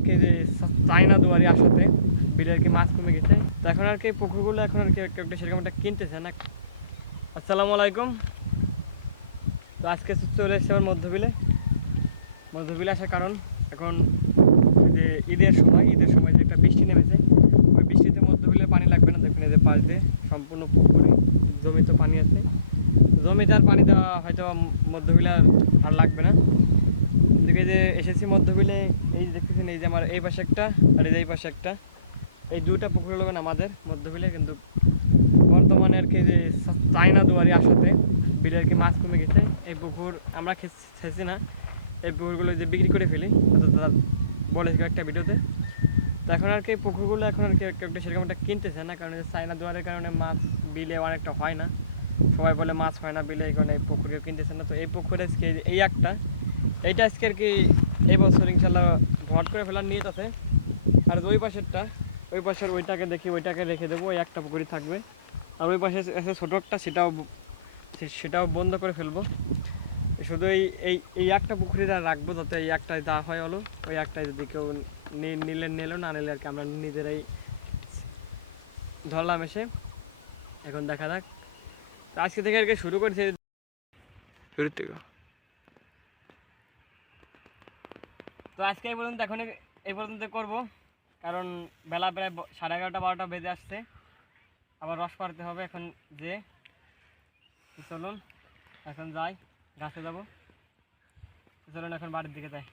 আর কি যে চায়না দুয়ারি আসাতে বিলে আর কি মাছ কমে গেছে। তো এখন আর কি পুকুরগুলো এখন আর কি একটা সেরকম একটা কিনতেছে না। আসসালামু আলাইকুম। তো আজকে চলে এসেছে আবার মধ্যবিলে আসার কারণ এখন যে ঈদের সময় যে একটা বৃষ্টি নেমেছে, ওই বৃষ্টিতে মধ্যবিলে পানি লাগবে না। দেখুন এই যে পাশ দিয়ে সম্পূর্ণ পুকুরি জমিতে পানি আছে, জমিতে আর পানি দেওয়া হয়তো মধ্যবিলে আর লাগবে না। কিন্তু এই যে এসেছি মধ্যবিলে, এই যে দেখতেছেন এই যে আমার এই পাশে একটা আর এই পাশে একটা, এই দুটা পুকুর হলো আমাদের মধ্যবিলে। কিন্তু বর্তমানে আর কি যে চায়না দুয়ারি আসাতে বিলে আর কি মাছ কমে গেছে। এই পুকুর আমরা খেয়েছি না, এই পুকুরগুলো যে বিক্রি করে ফেলি, দাদা বলেছিল একটা ভিডিওতে। তো এখন আর কি পুকুরগুলো এখন আর কি একটা সেরকম একটা কিনতেছে না, কারণ চায়না দুয়ারের কারণে মাছ বিলে অনেকটা হয় না। সবাই বলে মাছ হয় না বিলে, এই কারণে এই পুকুরে কিনতেছে না। তো এই পুকুরে আজকে এই এইটা আজকে আর কি এই বছর ইনশাল্লাহ ভট করে ফেলার নিয়ত আছে। আর ওই পাশের ওইটাকে দেখি, ওইটাকে রেখে দেবো, ওই একটা পুকুরি থাকবে। আর ওই পাশে আছে ছোটো একটা, সেটাও বন্ধ করে ফেলবো। শুধু এই একটা পুকুরিটা রাখবো, যাতে এই একটাই যা হয় হলো, ওই একটাই যদি কেউ নিল না নিলে আর কি আমরা নিজেরাই ধরলাম এসে। এখন দেখা যাক। তো আজকে থেকে আর কি শুরু করছি, শুরুর থেকে। তো আজকে এই পর্যন্ত করবো, কারণ বেলা প্রায় 11:30-12টা বেজে আসছে, আবার রস পাড়তে হবে। এখন যে চলুন এখন যাই, গাছে যাবো। চলুন এখন বাড়ির দিকে যাই।